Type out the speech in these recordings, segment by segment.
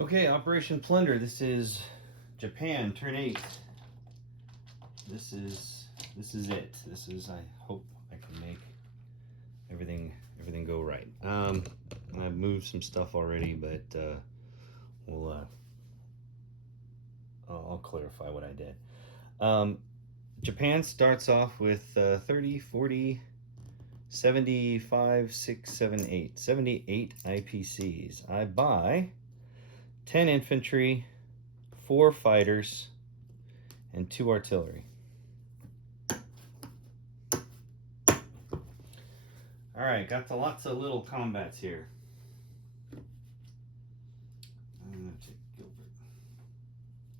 Okay, Operation Plunder. This is Japan, turn 8. This is it. This is, I hope I can make everything go right. I've moved some stuff already, but I'll clarify what I did. Japan starts off with 30, 40, 75, 6, 7, 8. 78 IPCs. I buy 10 infantry, 4 fighters, and 2 artillery. All right, got lots of little combats here. I'm going to take Gilbert,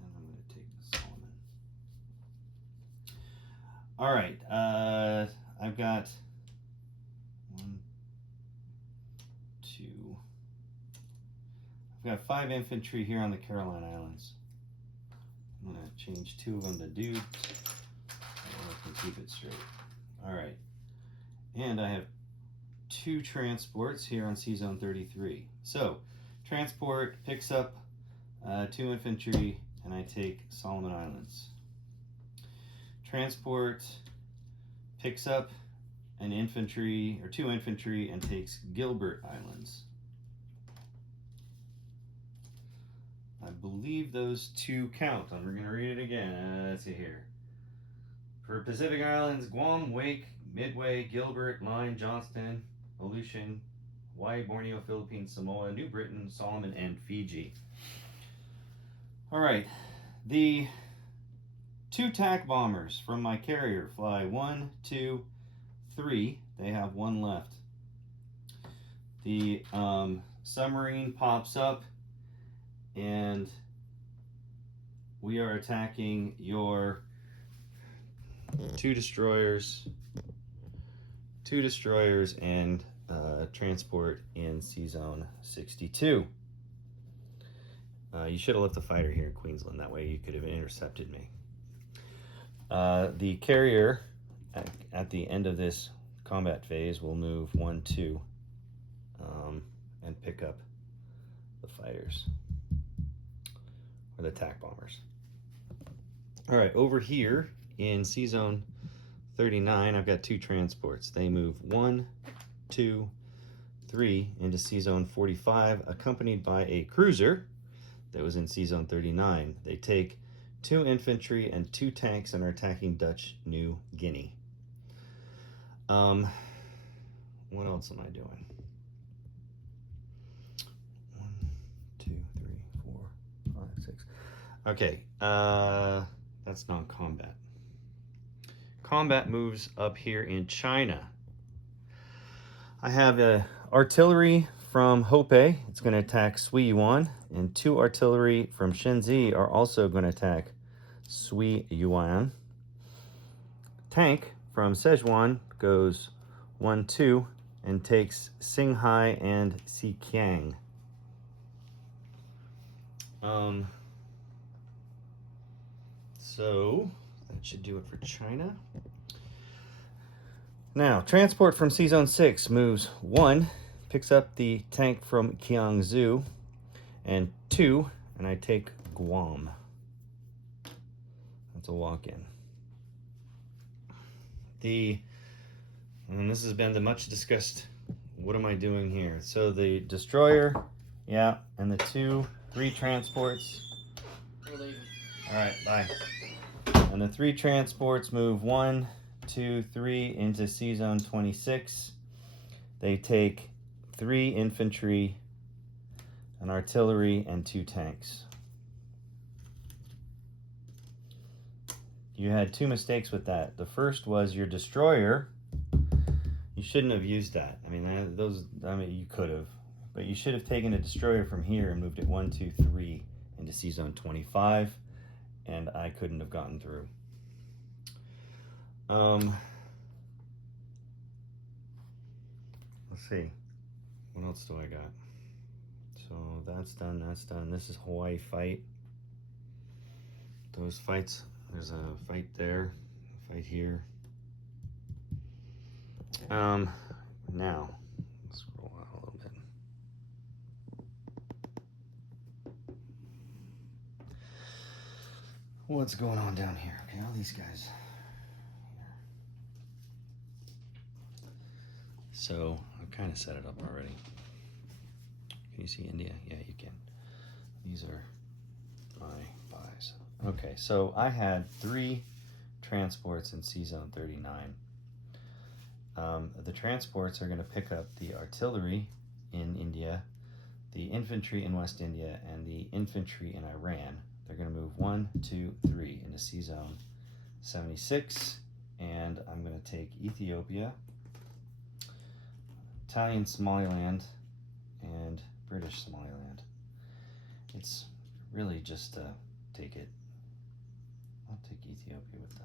and I'm going to take Solomon. All right, I've got 1, 2. I've got 5 infantry here on the Caroline Islands. I'm going to change 2 of them to dudes. I can keep it straight. All right, and I have 2 transports here on Sea Zone 33. So, transport picks up 2 infantry, and I take Solomon Islands. Transport picks up an infantry, or 2 infantry, and takes Gilbert Islands. I believe those 2 count. I'm going to read it again. Let's see here. For Pacific Islands, Guam, Wake, Midway, Gilbert, Line, Johnston, Aleutian, Hawaii, Borneo, Philippines, Samoa, New Britain, Solomon, and Fiji. All right, the 2 TAC bombers from my carrier fly 1, 2, 3. They have 1 left. The submarine pops up, and we are attacking your 2 destroyers, and transport in Sea Zone 62. You should have left the fighter here in Queensland. That way you could have intercepted me. The carrier, at the end of this combat phase, will move 1, 2, and pick up the fighters, or the attack bombers. All right, over here in Sea Zone 39, I've got 2 transports. They move 1, 2, 3 into Sea Zone 45, accompanied by a cruiser that was in Sea Zone 39. They take 2 infantry and 2 tanks and are attacking Dutch New Guinea. What else am I doing? 1, 2, 3, 4, 5, 6. Okay, that's non-combat. Combat moves up here in China. I have artillery from Hope. It's going to attack Sui Yuan, and 2 artillery from Shenzi are also going to attack Sui Yuan. Tank from Sichuan goes 1, 2 and takes Xinghai and Xiqiang. So that should do it for China. Now, transport from Sea Zone 6 moves 1, picks up the tank from Kiangzhou, and 2, and I take Guam. That's a walk-in. And this has been the much discussed, what am I doing here? So the destroyer, yeah, and the 3 transports. All right, bye. And the 3 transports move 1, 2, 3 into Sea Zone 26. They take 3 infantry, an artillery, and 2 tanks. You had 2 mistakes with that. The first was your destroyer. You shouldn't have used that. I mean, you could have, but you should have taken a destroyer from here and moved it 1, 2, 3 into Sea Zone 25, and I couldn't have gotten through. Let's see. What else do I got? So that's done, that's done. This is Hawaii fight. Those fights, there's a fight there, a fight here. Now, let's scroll out a little bit. What's going on down here? Okay, all these guys. So I've kind of set it up already. Can you see India? Yeah, you can. These are my buys. Okay, so I had 3 transports in C-Zone 39. The transports are going to pick up the artillery in India, the infantry in West India, and the infantry in Iran. They're going to move 1, 2, 3 into C-Zone 76, and I'm going to take Ethiopia, Italian Somaliland, and British Somaliland. It's really just take it. I'll take Ethiopia with the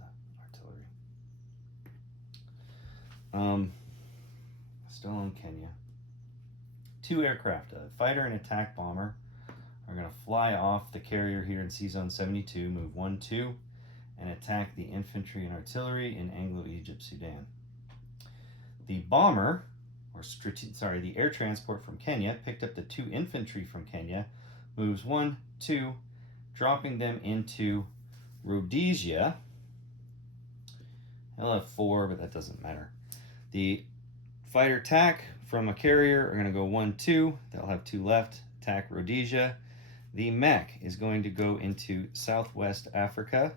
artillery. Still on Kenya. 2 aircraft, a fighter and attack bomber, are going to fly off the carrier here in C-Zone 72, move 1, 2, and attack the infantry and artillery in Anglo-Egypt, Sudan. The bomber, the air transport from Kenya, picked up the 2 infantry from Kenya, moves 1, 2, dropping them into Rhodesia. He'll have 4, but that doesn't matter. The fighter attack from a carrier are going to go 1, 2. They'll have 2 left. Attack Rhodesia. The mech is going to go into Southwest Africa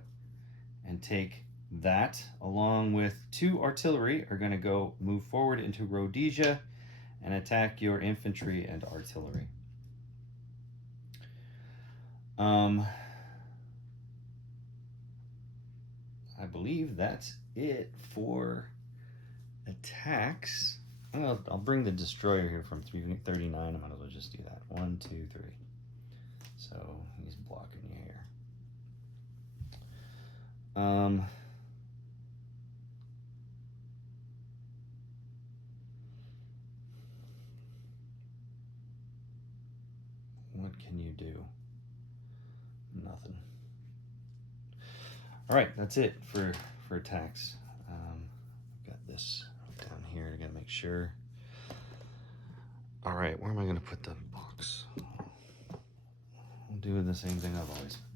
and take that, along with 2 artillery are going to move forward into Rhodesia and attack your infantry and artillery. I believe that's it for attacks. I'll bring the destroyer here from 339. I might as well just do that. 1, 2, 3. So he's blocking you here. What can you do? Nothing. All right, that's it for attacks. I've got this down here. I gotta make sure. All right, where am I gonna put the box? I'll do the same thing I've always done.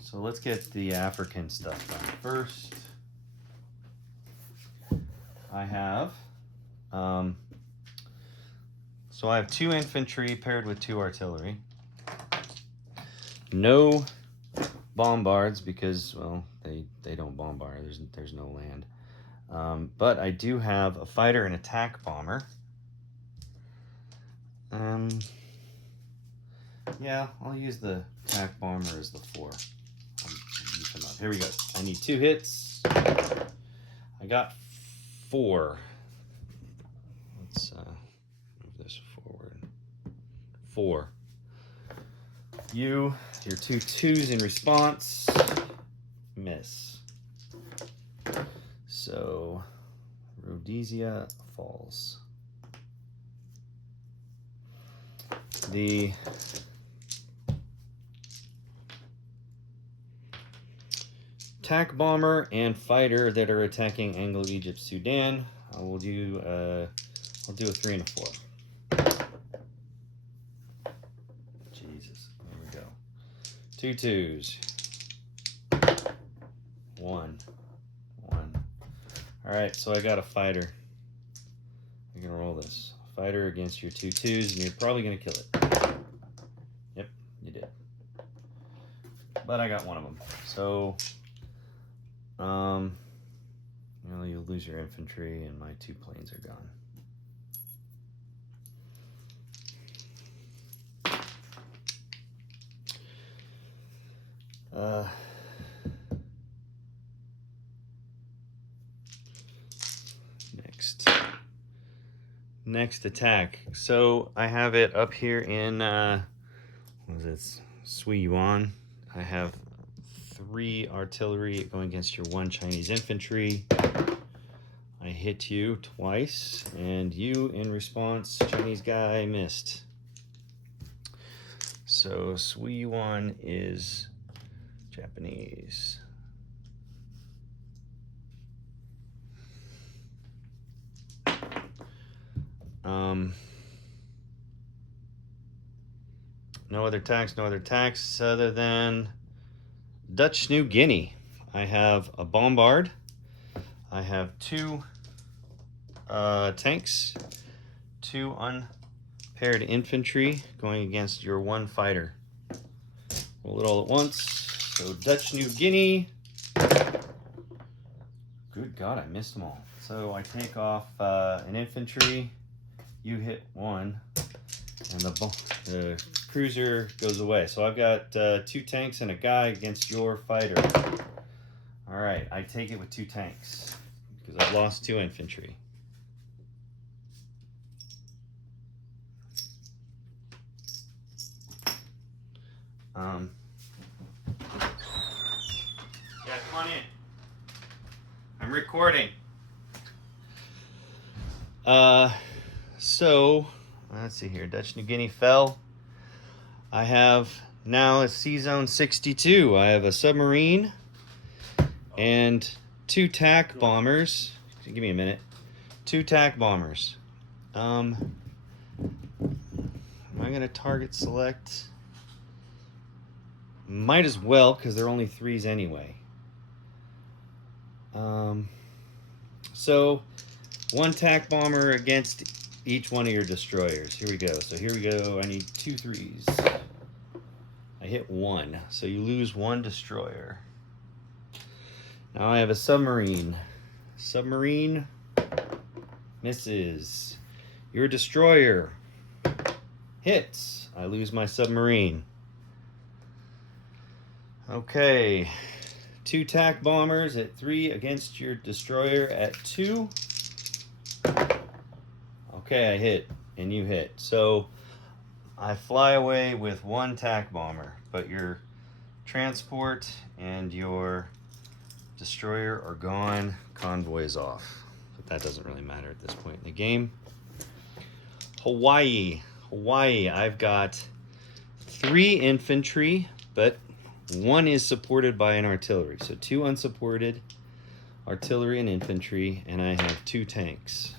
So let's get the African stuff done first. I have, so I have 2 infantry paired with 2 artillery. No bombards because, well, they don't bombard. There's no land. But I do have a fighter and attack bomber. Yeah, I'll use the attack bomber as the 4. Here we go. I need 2 hits. I got 4. Let's move this forward. 4. Your 2 2s in response. Miss. So Rhodesia falls. The attack bomber and fighter that are attacking Anglo-Egypt, Sudan, I'll do a 3 and a 4. Jesus, there we go. 2 2s. 1. All right, so I got a fighter. I'm gonna roll this. Fighter against your 2 2s, and you're probably gonna kill it. Yep, you did. But I got one of them. So, you'll lose your infantry, and my 2 planes are gone. Next attack. So I have it up here in what is it? Sui Yuan. I have 3 artillery going against your 1 Chinese infantry. I hit you twice, and you, in response, Chinese guy, missed. So Sui Yuan is Japanese. No other attacks other than Dutch New Guinea. I have a bombard. I have 2 tanks, 2 unpaired infantry going against your 1 fighter. Roll it all at once. So Dutch New Guinea. Good God, I missed them all. So I take off an infantry. You hit 1, and the cruiser goes away. So I've got 2 tanks and a guy against your fighter. All right, I take it with 2 tanks because I've lost 2 infantry. Yeah, come on in. I'm recording. So let's see here. Dutch New Guinea fell. I have now a Sea Zone 62. I have a submarine and 2 TAC bombers. Give me a minute. 2 TAC bombers. Am I gonna target select? Might as well, because they're only 3s anyway. So 1 TAC bomber against each one of your destroyers. Here we go. So here we go. I need 2 3s. I hit 1, so you lose 1 destroyer. Now I have a submarine. Submarine misses. Your destroyer hits. I lose my submarine. Okay. 2 TAC bombers at 3 against your destroyer at 2. Okay, I hit, and you hit. So I fly away with 1 TAC bomber, but your transport and your destroyer are gone. Convoy is off. But that doesn't really matter at this point in the game. Hawaii. I've got 3 infantry, but 1 is supported by an artillery. So 2 unsupported artillery and infantry, and I have 2 tanks.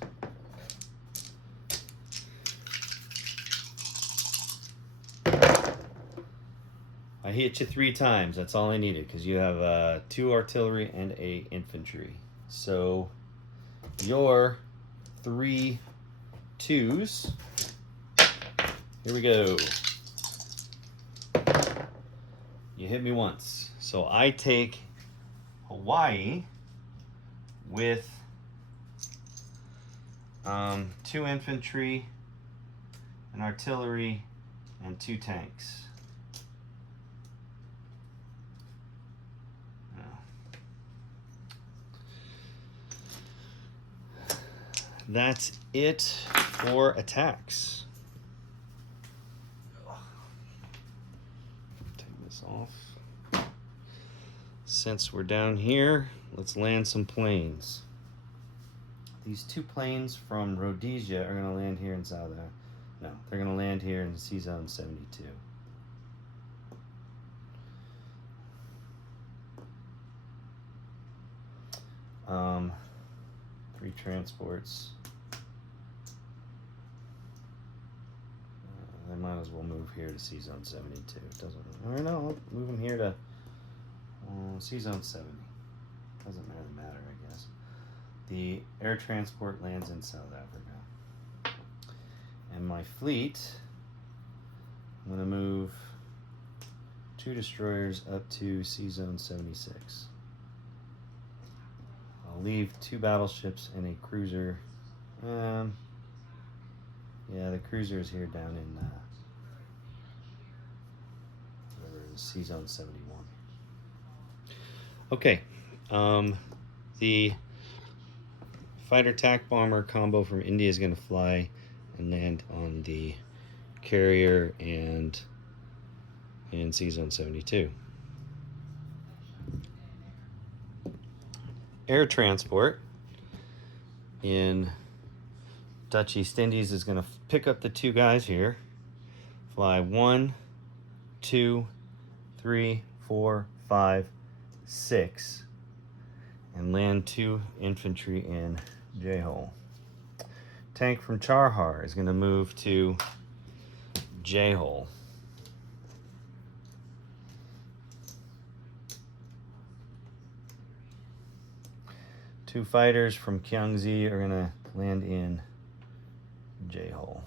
I hit you 3 times. That's all I needed because you have 2 artillery and a infantry. So your 3 2s. Here we go. You hit me once. So I take Hawaii with 2 infantry, an artillery, and 2 tanks. That's it for attacks. Take this off. Since we're down here, let's land some planes. These 2 planes from Rhodesia are going to land here in South Africa. No, they're going to land here in Sea Zone 72. Three transports. They might as well move here to Sea Zone 72. It doesn't. Or no, I'll move them here to Sea Zone 70. Doesn't really matter, I guess. The air transport lands in South Africa. And my fleet, I'm going to move 2 destroyers up to Sea Zone 76. I'll leave 2 battleships and a cruiser. Yeah, the cruiser is here down in whatever it is, Sea Zone 71. Okay, the fighter TAC bomber combo from India is going to fly and land on the carrier and in Sea Zone 72. Air transport in Dutch East Indies is going to pick up the 2 guys here, fly 1, 2, 3, 4, 5, 6, and land 2 infantry in J-hole. Tank from Charhar is going to move to J-hole. 2 fighters from Kiangzi are gonna land in J-hole.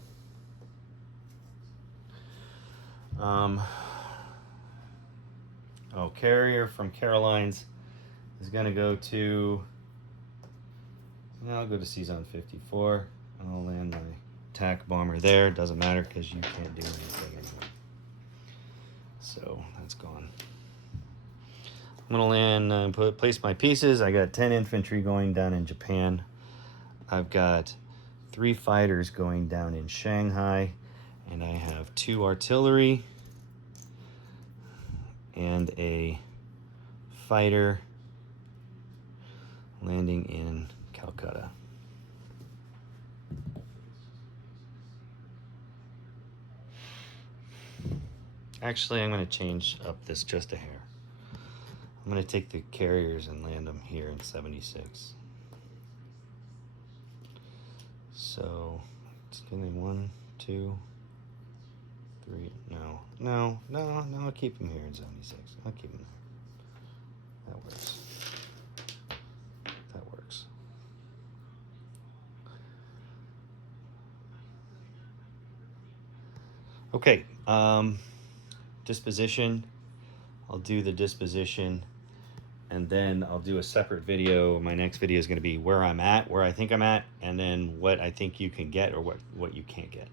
Carrier from Carolines is gonna go to. I'll go to C-Zone 54. I'll land my attack bomber there. Doesn't matter because you can't do anything anymore. So that's gone. I'm gonna land, place my pieces. I got 10 infantry going down in Japan. I've got 3 fighters going down in Shanghai, and I have 2 artillery and a fighter landing in Calcutta. Actually, I'm going to change up this just a hair. I'm going to take the carriers and land them here in 76. So, it's going to be 1, 2, 3. No, I'll keep them here in 76. I'll keep them there. That works. That works. Okay, disposition. I'll do the disposition, and then I'll do a separate video. My next video is going to be where I'm at, where I think I'm at, and then what I think you can get or what you can't get.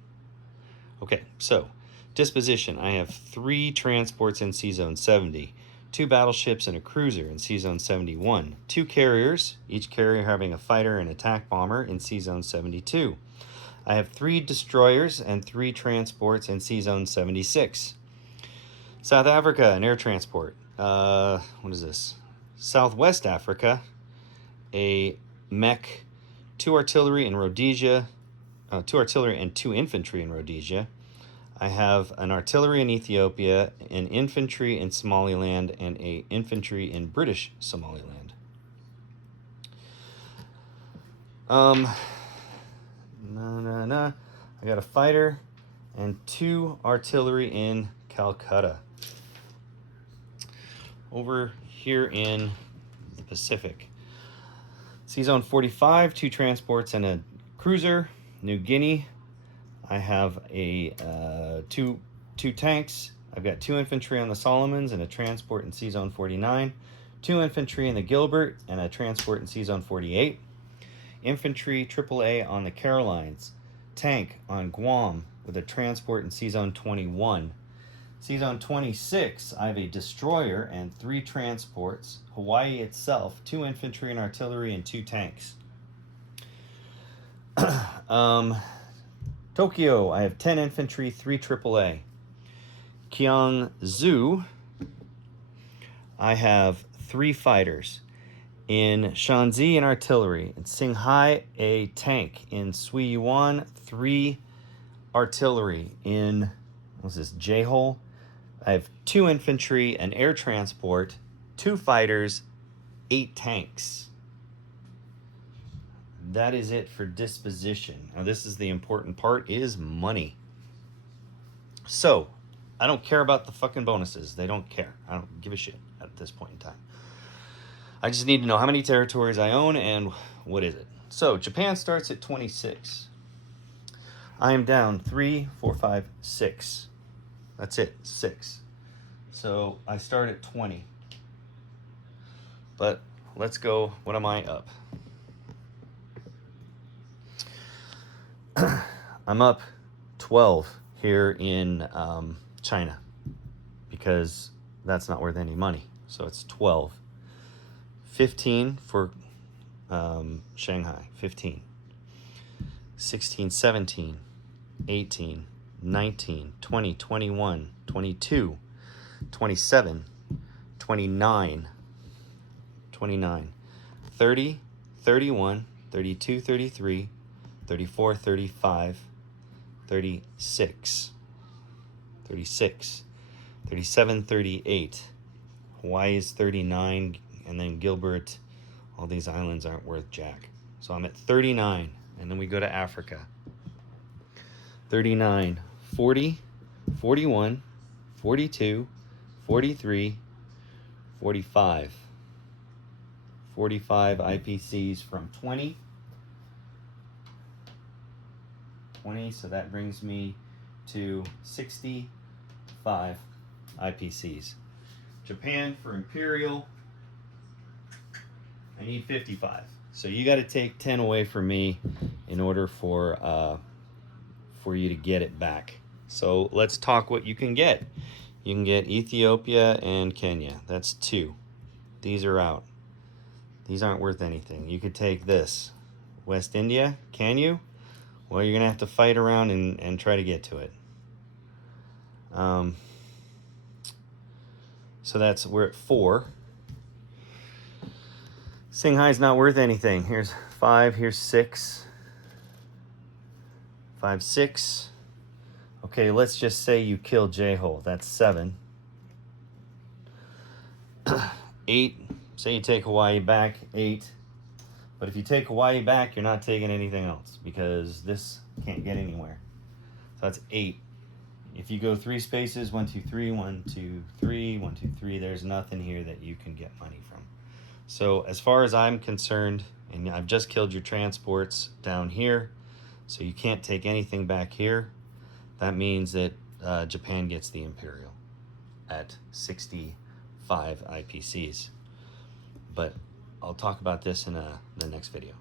Okay, so disposition. I have 3 transports in C-Zone 70, 2 battleships and a cruiser in C-Zone 71, 2 carriers, each carrier having a fighter and attack bomber in C-Zone 72. I have 3 destroyers and 3 transports in C-Zone 76. South Africa, an air transport. What is this? Southwest Africa, a mech, 2 artillery in Rhodesia, 2 artillery and 2 infantry in Rhodesia. I have an artillery in Ethiopia, an infantry in Somaliland, and a infantry in British Somaliland. I got a fighter and 2 artillery in Calcutta. Over here in the Pacific, C-Zone 45, 2 transports and a cruiser. New Guinea, I have a two tanks. I've got 2 infantry on the Solomons and a transport in C-Zone 49, 2 infantry in the Gilbert and a transport in C-Zone 48, infantry AAA on the Carolines, tank on Guam with a transport in C-Zone 21. C-Zone 26, I have a destroyer and 3 transports. Hawaii itself, 2 infantry and artillery and 2 tanks. Tokyo, I have 10 infantry, 3 AAA. Kiangzu, I have 3 fighters. In Shanxi, an artillery. In Qinghai, a tank. In Suiyuan, 3 artillery. In, what's this, J-hole? I have 2 infantry, an air transport, 2 fighters, 8 tanks. That is it for disposition. Now this is the important part, is money. So, I don't care about the fucking bonuses. They don't care. I don't give a shit at this point in time. I just need to know how many territories I own and what is it. So, Japan starts at 26. I am down 3, 4, 5, 6. That's it, 6. So I start at 20. But let's go, what am I up? I'm up 12 here in China because that's not worth any money. So it's 12. 15 for Shanghai, 15. 16, 17, 18, 19, 20, 21, 22, 27, 29, 29, 30, 31, 32, 33, 34, 35, 36, 36, 37, 38. Hawaii is 39, and then Gilbert, all these islands aren't worth jack. So I'm at 39, and then we go to Africa. 39, 40, 41, 42, 43, 45, 45 IPCs from 20. 20, so that brings me to 65 IPCs. Japan for Imperial, I need 55. So you got to take 10 away from me in order for you to get it back. So let's talk what you can get. You can get Ethiopia and Kenya. That's 2. These are out. These aren't worth anything. You could take this. West India, can you? Well, you're going to have to fight around and try to get to it. So we're at 4. Singhai's not worth anything. Here's 5, here's 6. 5, 6. Okay, let's just say you kill J-Hole. That's 7. 8. Say you take Hawaii back. 8. But if you take Hawaii back, you're not taking anything else because this can't get anywhere. So that's 8. If you go 3 spaces, 1, 2, 3, 1, 2, 3, 1, 2, 3, there's nothing here that you can get money from. So as far as I'm concerned, and I've just killed your transports down here, so you can't take anything back here. That means that Japan gets the Imperial at 65 IPCs. But I'll talk about this in the next video.